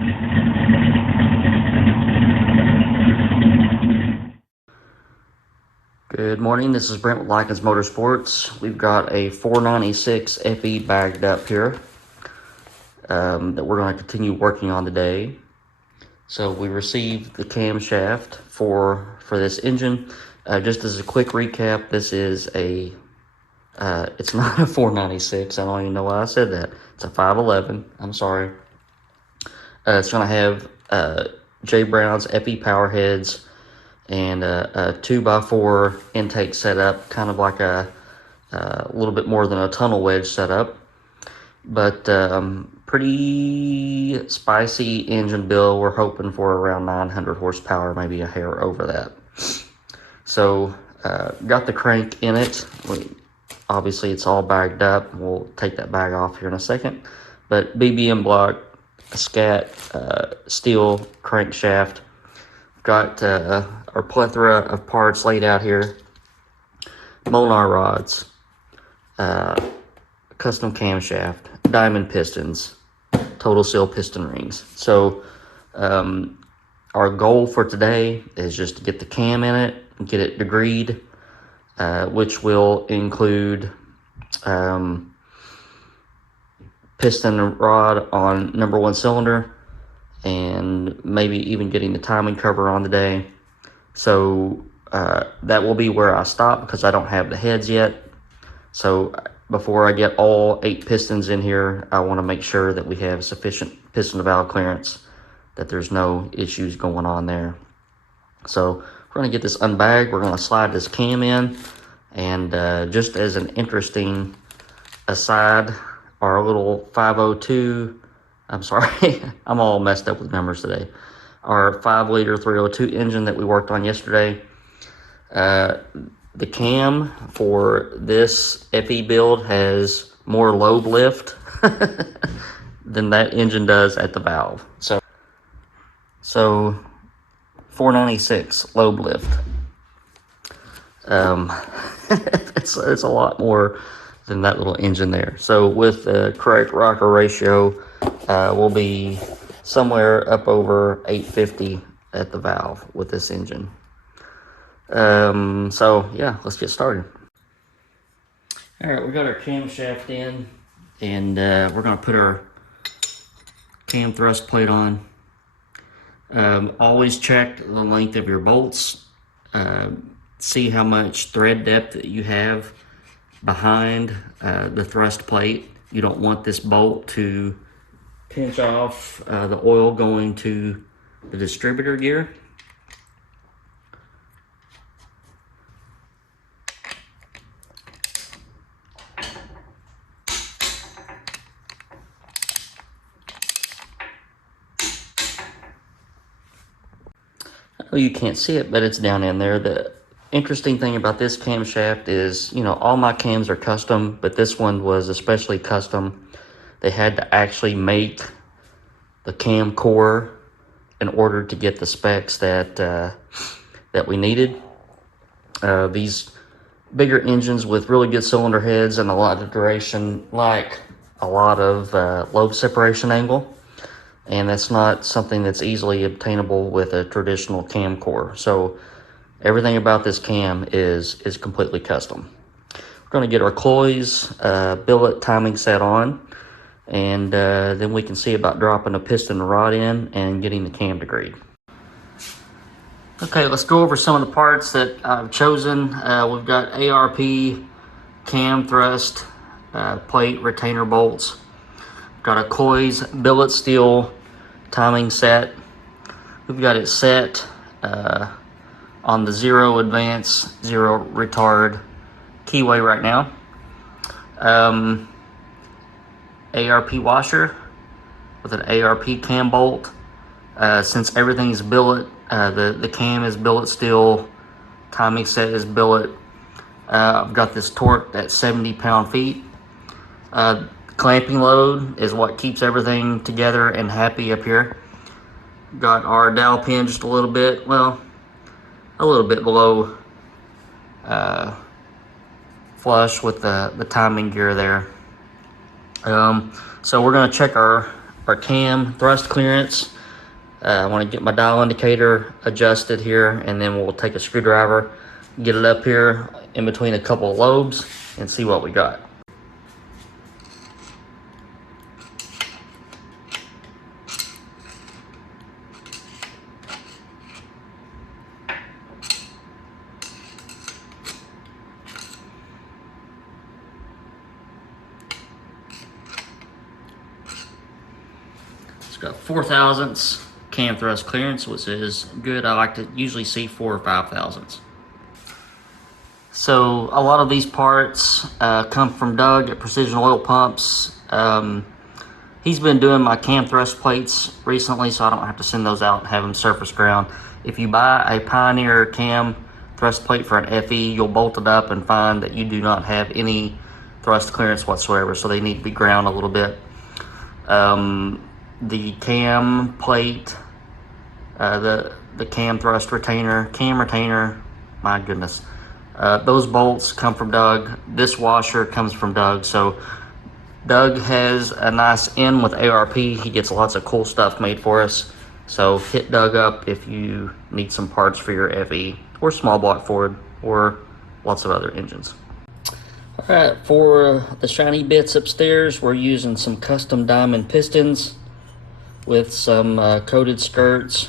Good morning, this is Brent with Lykins Motorsports. We've got a 496 FE bagged up here that we're going to continue working on today. So we received the camshaft for this engine. Just as a quick recap, this is a, it's not a 496, I don't even know why I said that. It's a 511, I'm sorry. It's going to have J. Brown's FE power heads and a 2x4 intake setup, kind of like a little bit more than a tunnel wedge setup, but pretty spicy engine build. We're hoping for around 900 horsepower, maybe a hair over that. So got the crank in it. Obviously it's all bagged up. We'll take that bag off here in a second, but BBM block, a scat, steel crankshaft. Got our plethora of parts laid out here. Molnar rods, custom camshaft, diamond pistons, total seal piston rings. So our goal for today is just to get the cam in it, get it degreed, which will include piston rod on #1 cylinder, and maybe even getting the timing cover on the day. So that will be where I stop because I don't have the heads yet. So before I get all 8 pistons in here, I want to make sure that we have sufficient piston to valve clearance, that there's no issues going on there. So we're going to get this unbagged. We're going to slide this cam in, and just as an interesting aside, our little 502, I'm sorry, I'm all messed up with numbers today. Our 5-liter 302 engine that we worked on yesterday, the cam for this FE build has more load lift than that engine does at the valve. So 496 load lift. It's a lot more than that little engine there. So with the correct rocker ratio, we'll be somewhere up over 850 at the valve with this engine. So yeah, let's get started. All right, we got our camshaft in, and we're going to put our cam thrust plate on. Always check the length of your bolts. See how much thread depth that you have behind the thrust plate. You don't want this bolt to pinch off the oil going to the distributor gear. I know you can't see it, but it's down in there. The interesting thing about this camshaft is, you know, all my cams are custom, but this one was especially custom. They had to actually make the cam core in order to get the specs that that we needed. These bigger engines with really good cylinder heads and a lot of duration like a lot of lobe separation angle, and that's not something that's easily obtainable with a traditional cam core. So everything about this cam is completely custom. We're going to get our cloys, billet timing set on, and then we can see about dropping a piston rod in and getting the cam degreed. Okay, let's go over some of the parts that I've chosen. We've got ARP cam thrust plate retainer bolts. Got a Cloys billet steel timing set. We've got it set on the 0 advance, 0 retard keyway right now. ARP washer with an ARP cam bolt. Since everything is billet, the cam is billet steel, timing set is billet. I've got this torqued at 70 pound-feet. Clamping load is what keeps everything together and happy up here. Got our dowel pin just a little bit, well, a little bit below flush with the timing gear there. So we're going to check our our cam thrust clearance. I want to get my dial indicator adjusted here, and then we'll take a screwdriver, get it up here in between a couple of lobes, and see what we got. It's got 4 thousandths cam thrust clearance, which is good. I like to usually see 4 or 5 thousandths. So a lot of these parts come from Doug at Precision Oil Pumps. He's been doing my cam thrust plates recently, so I don't have to send those out and have them surface ground. If you buy a Pioneer cam thrust plate for an FE, you'll bolt it up and find that you do not have any thrust clearance whatsoever, so they need to be ground a little bit. The cam plate, the cam thrust retainer, cam retainer, my goodness. Those bolts come from Doug. This washer comes from Doug. So Doug has a nice in with ARP. He gets lots of cool stuff made for us. So hit Doug up if you need some parts for your FE or small block Ford or lots of other engines. All right, for the shiny bits upstairs, we're using some custom diamond pistons with some coated skirts,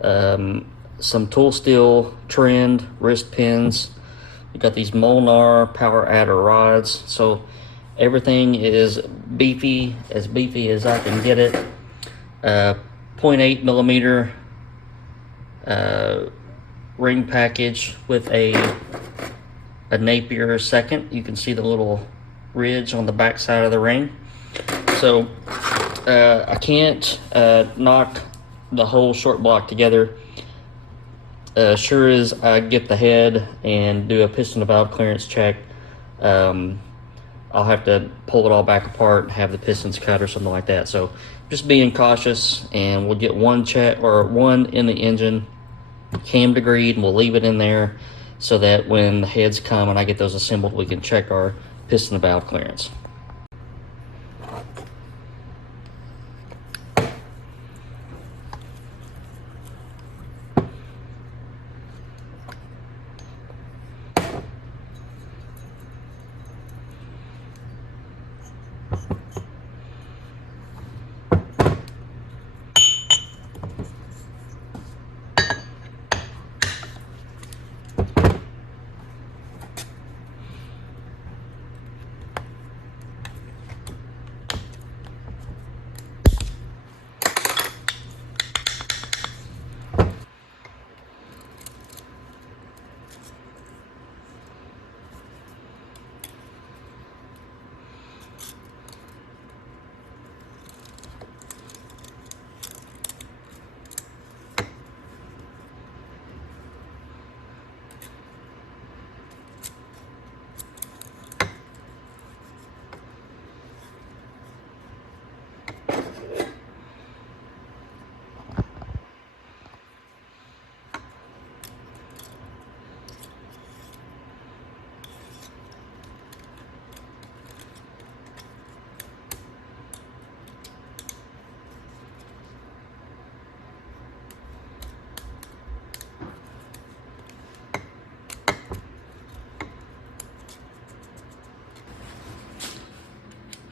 some tool steel trimmed wrist pins. We got these Molnar power adder rods, so everything is beefy as I can get it. 0.8 millimeter ring package with a Napier second. You can see the little ridge on the back side of the ring. So I can't knock the whole short block together. Sure as I get the head and do a piston to valve clearance check, I'll have to pull it all back apart and have the pistons cut or something like that. So just being cautious, and we'll get one check or one in the engine cam degreed, and we'll leave it in there so that when the heads come and I get those assembled, we can check our piston to valve clearance.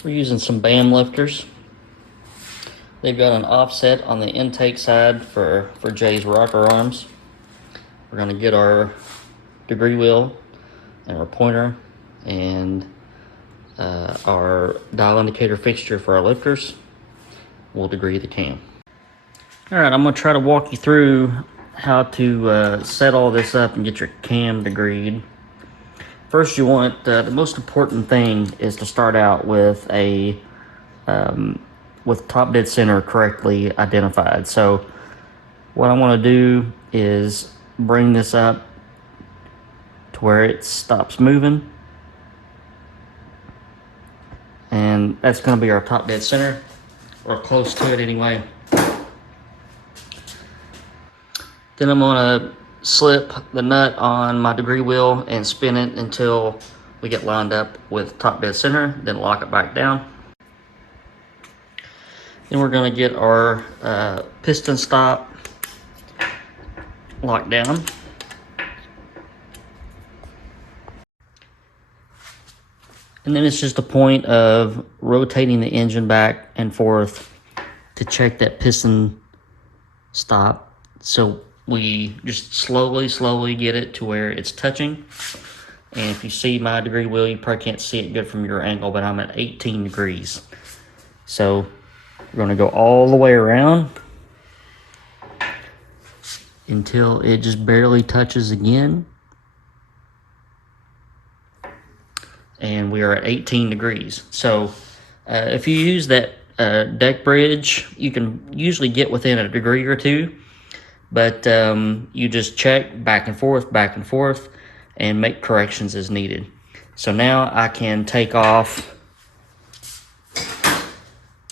We're using some BAM lifters. They've got an offset on the intake side for Jay's rocker arms. We're going to get our degree wheel and our pointer and our dial indicator fixture for our lifters. We'll degree the cam. All right, I'm going to try to walk you through how to set all this up and get your cam degreed. First, you want the most important thing is to start out with a with top dead center correctly identified. So what I want to do is bring this up to where it stops moving, and that's going to be our top dead center, or close to it anyway. Then I'm going to slip the nut on my degree wheel and spin it until we get lined up with top dead center, then lock it back down. Then we're going to get our piston stop locked down. And then it's just a point of rotating the engine back and forth to check that piston stop. So we just slowly get it to where it's touching. And if you see my degree wheel, you probably can't see it good from your angle, but I'm at 18 degrees. So we're going to go all the way around until it just barely touches again. And we are at 18 degrees. So if you use that deck bridge, you can usually get within a degree or two, but you just check back and forth, and make corrections as needed. So now I can take off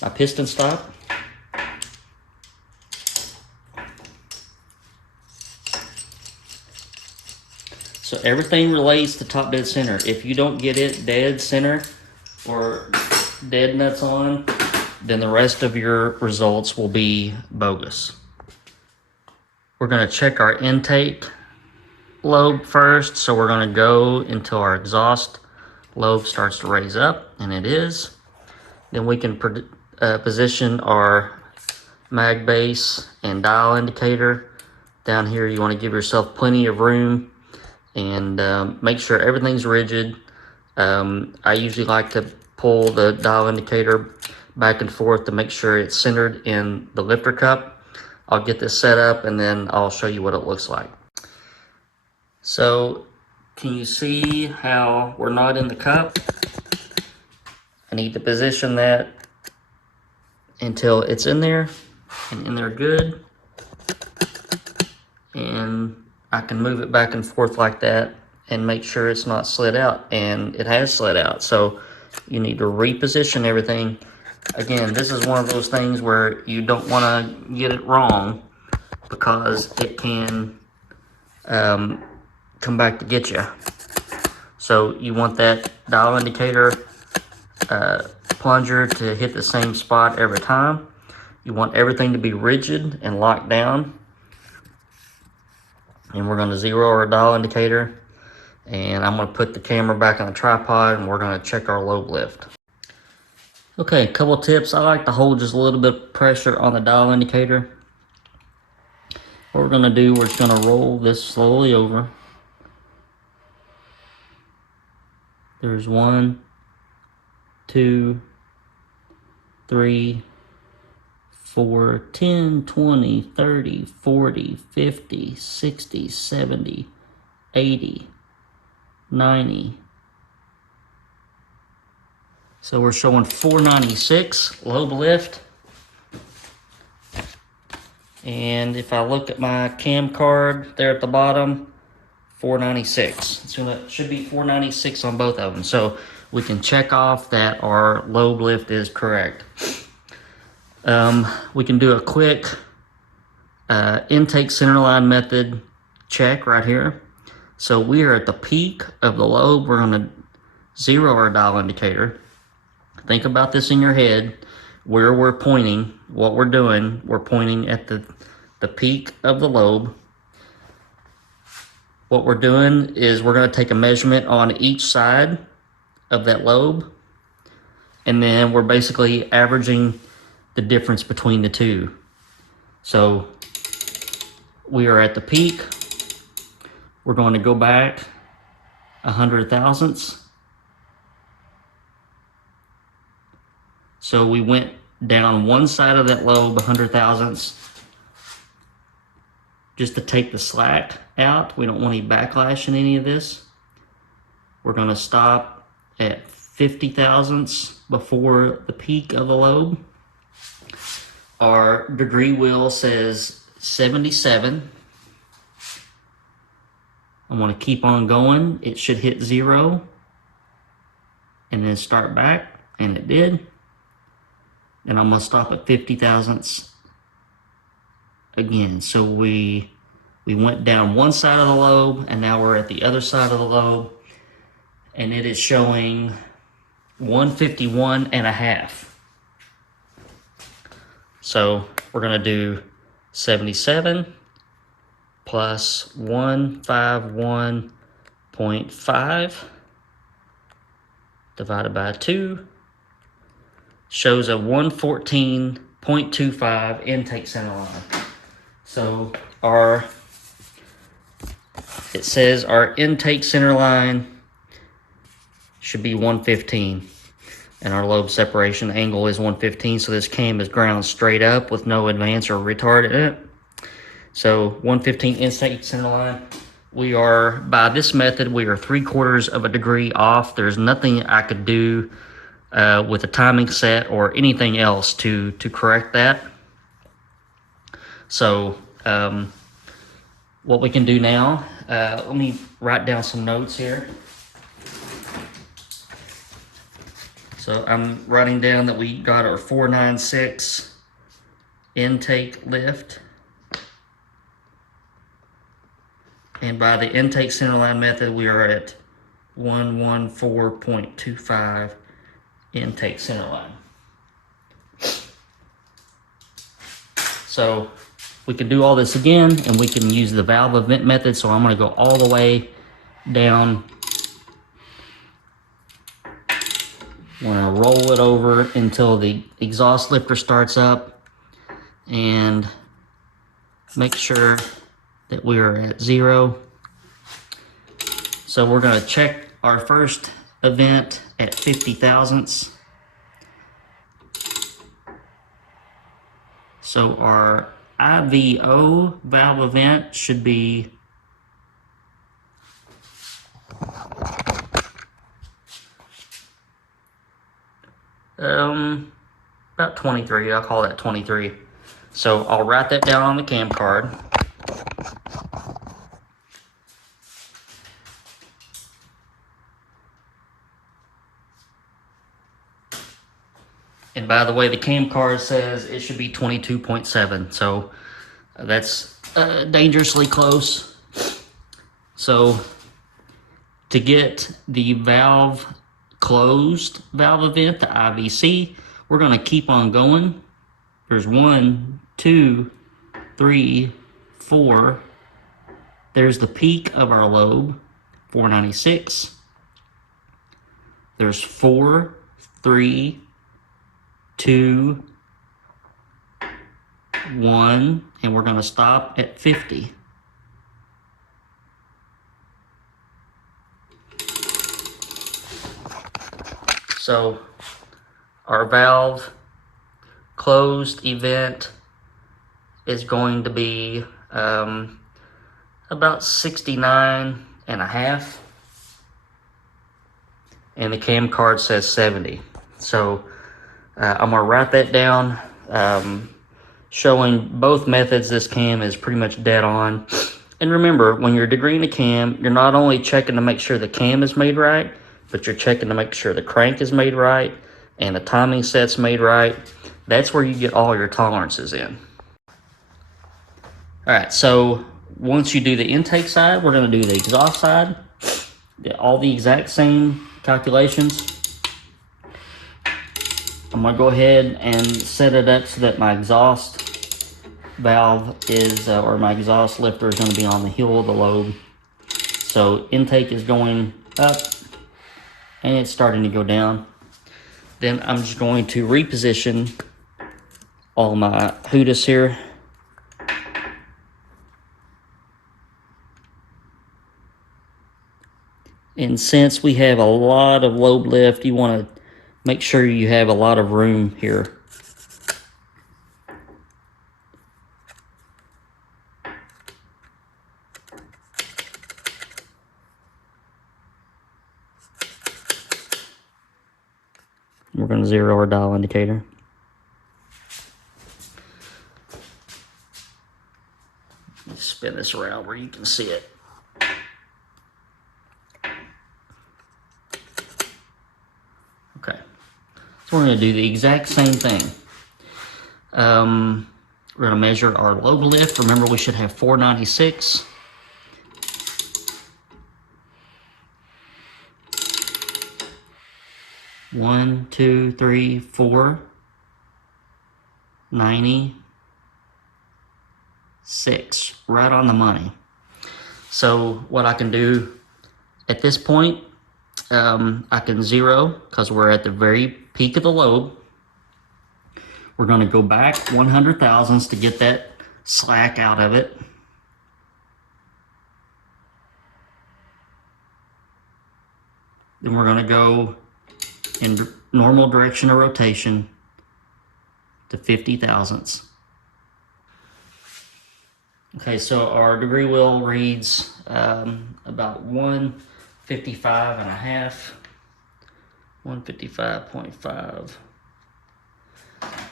my piston stop. So everything relates to top dead center. If you don't get it dead center or dead nuts on, then the rest of your results will be bogus. We're going to check our intake lobe first. So we're going to go until our exhaust lobe starts to raise up, and it is. Then we can position our mag base and dial indicator. Down here, you want to give yourself plenty of room and make sure everything's rigid. I usually like to pull the dial indicator back and forth to make sure it's centered in the lifter cup. I'll get this set up and then I'll show you what it looks like. So can you see how we're not in the cup? I need to position that until it's in there and in there good. And I can move it back and forth like that and make sure it's not slid out, and it has slid out. So you need to reposition everything. Again, this is one of those things where you don't want to get it wrong because it can come back to get you. So you want that dial indicator plunger to hit the same spot every time. You want everything to be rigid and locked down. And we're going to zero our dial indicator, and I'm going to put the camera back on the tripod, and we're going to check our lobe lift. Okay, a couple tips. I like to hold just a little bit of pressure on the dial indicator. What we're going to do, we're just going to roll this slowly over. There's 1, 2, 3, 4, 10, 20, 30, 40, 50, 60, 70, 80, 90. So we're showing 496 lobe lift. And if I look at my cam card there at the bottom, 496. So it should be 496 on both of them. So we can check off that our lobe lift is correct. We can do a quick intake centerline method check right here. So we are at the peak of the lobe. We're going to zero our dial indicator. Think about this in your head, where we're pointing, what we're doing. We're pointing at the peak of the lobe. What we're doing is we're going to take a measurement on each side of that lobe, and then we're basically averaging the difference between the two. So we are at the peak. We're going to go back 100 thousandths. So we went down one side of that lobe 100 thousandths just to take the slack out. We don't want any backlash in any of this. We're going to stop at 50 thousandths before the peak of the lobe. Our degree wheel says 77. I want to keep on going. It should hit 0 and then start back, and it did. And I'm going to stop at 50 thousandths again. So we went down one side of the lobe, and now we're at the other side of the lobe, and it is showing 151 and a half. So we're going to do 77 plus 151.5 divided by 2 shows a 114.25 intake center line. So it says our intake center line should be 115, and our lobe separation angle is 115, so this cam is ground straight up with no advance or retard in it. So 115 intake center line. We are, by this method, we are 3/4 of a degree off. There's nothing I could do with a timing set or anything else to correct that. So what we can do now, let me write down some notes here. So I'm writing down that we got our 496 intake lift. And by the intake centerline method, we are at 114.25 intake centerline. So we can do all this again, and we can use the valve event method. So I'm going to go all the way down. I'm going to roll it over until the exhaust lifter starts up, and make sure that we are at 0. So we're going to check our first event at 50 thousandths. So our IVO valve event should be about 23. I'll call that 23. So I'll write that down on the cam card. And by the way, the cam card says it should be 22.7. So that's dangerously close. So to get the valve closed valve event, the IVC, we're going to keep on going. There's 1, 2, 3, 4. There's the peak of our lobe, 496. There's 4, 3, 2, 1, and we're going to stop at 50. So our valve closed event is going to be about 69.5, and the cam card says 70. So I'm gonna write that down, showing both methods. This cam is pretty much dead on. And remember, when you're degreeing a cam, you're not only checking to make sure the cam is made right, but you're checking to make sure the crank is made right and the timing set's made right. That's where you get all your tolerances in. All right, so once you do the intake side, we're going to do the exhaust side. All the exact same calculations. I'm going to go ahead and set it up so that my exhaust valve is, or my exhaust lifter is going to be on the heel of the lobe. So intake is going up and it's starting to go down. Then I'm just going to reposition all my hoodas here. And since we have a lot of lobe lift, you want to make sure you have a lot of room here. We're going to zero our dial indicator. Spin this around where you can see it. Okay, so we're going to do the exact same thing. We're going to measure our lobe lift. Remember, we should have 496. One, two, three, 4. 96, right on the money. So what I can do at this point, I can zero because we're at the very peak of the lobe. We're going to go back 100 thousandths to get that slack out of it. Then we're going to go in normal direction of rotation to 50 thousandths. Okay, so our degree wheel reads about 155 and a half, 155.5.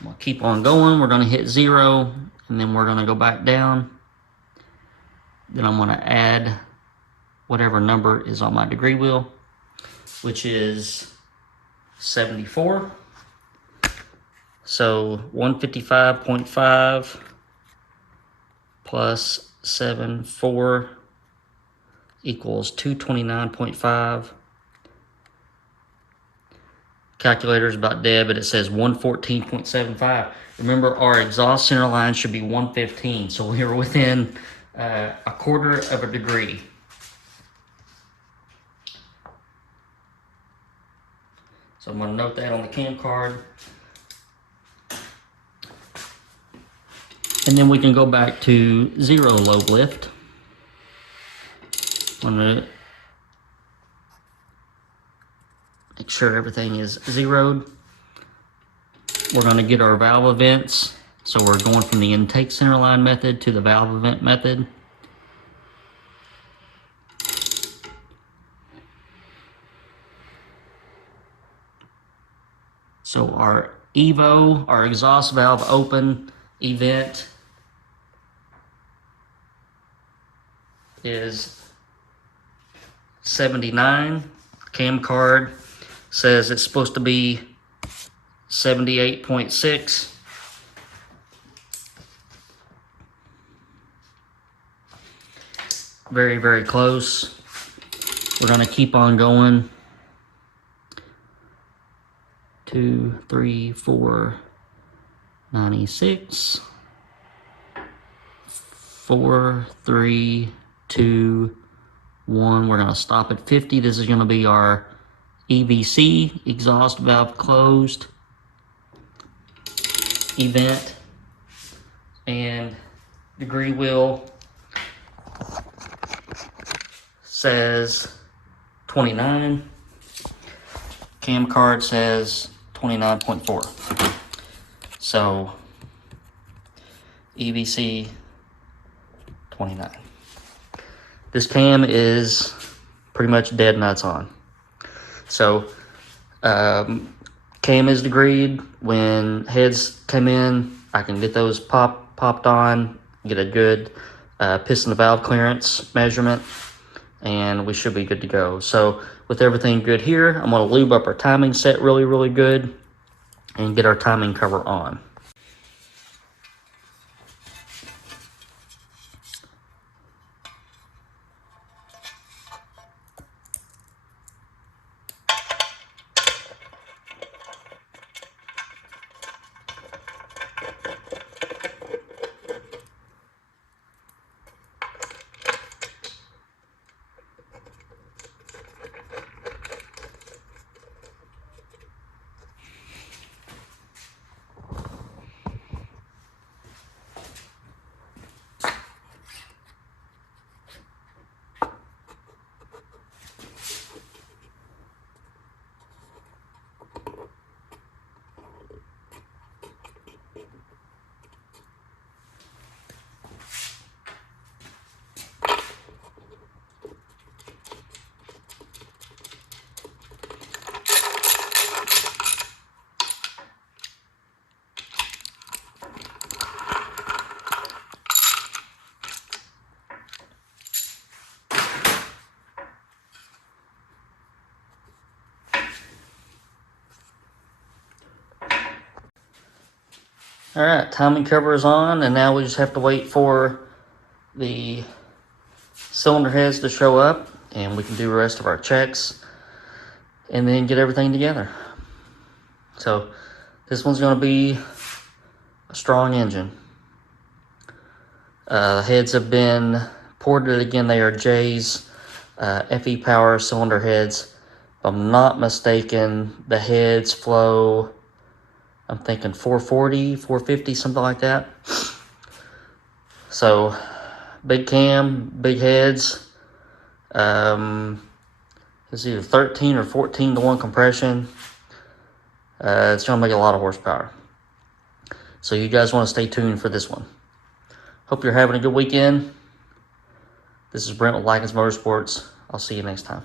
We'll keep on going. We're going to hit 0, and then we're going to go back down. Then I'm going to add whatever number is on my degree wheel, which is 74. So 155.5 plus 74 equals 229.5. Calculator's about dead, but it says 114.75. Remember, our exhaust center line should be 115, so we were within a quarter of a degree. So I'm going to note that on the cam card. And then we can go back to 0 lobe lift. I'm going to make sure everything is zeroed. We're going to get our valve events. So we're going from the intake centerline method to the valve event method. So our EVO, our exhaust valve open event, is 79. Cam card says it's supposed to be 78.6. Very, very close. We're going to keep on going. 2, 3, 4, 96. 4, 3, 2, 1. We're going to stop at 50. This is going to be our EVC, exhaust valve closed event, and degree wheel says 29. Cam card says 29.4. So EVC 29. This cam is pretty much dead nuts on. So cam is degreed. When heads come in, I can get those popped on, get a good piston to valve clearance measurement, and we should be good to go. So with everything good here, I'm going to lube up our timing set really, really good and get our timing cover on. All right, timing cover is on, and now we just have to wait for the cylinder heads to show up, and we can do the rest of our checks and then get everything together. So this one's going to be a strong engine. Heads have been ported again. They are J's FE Power cylinder heads. If I'm not mistaken, the heads flow, I'm thinking 440, 450, something like that. So, big cam, big heads. It's either 13 or 14 to 1 compression. It's going to make a lot of horsepower. So you guys want to stay tuned for this one. Hope you're having a good weekend. This is Brent with Lykins Motorsports. I'll see you next time.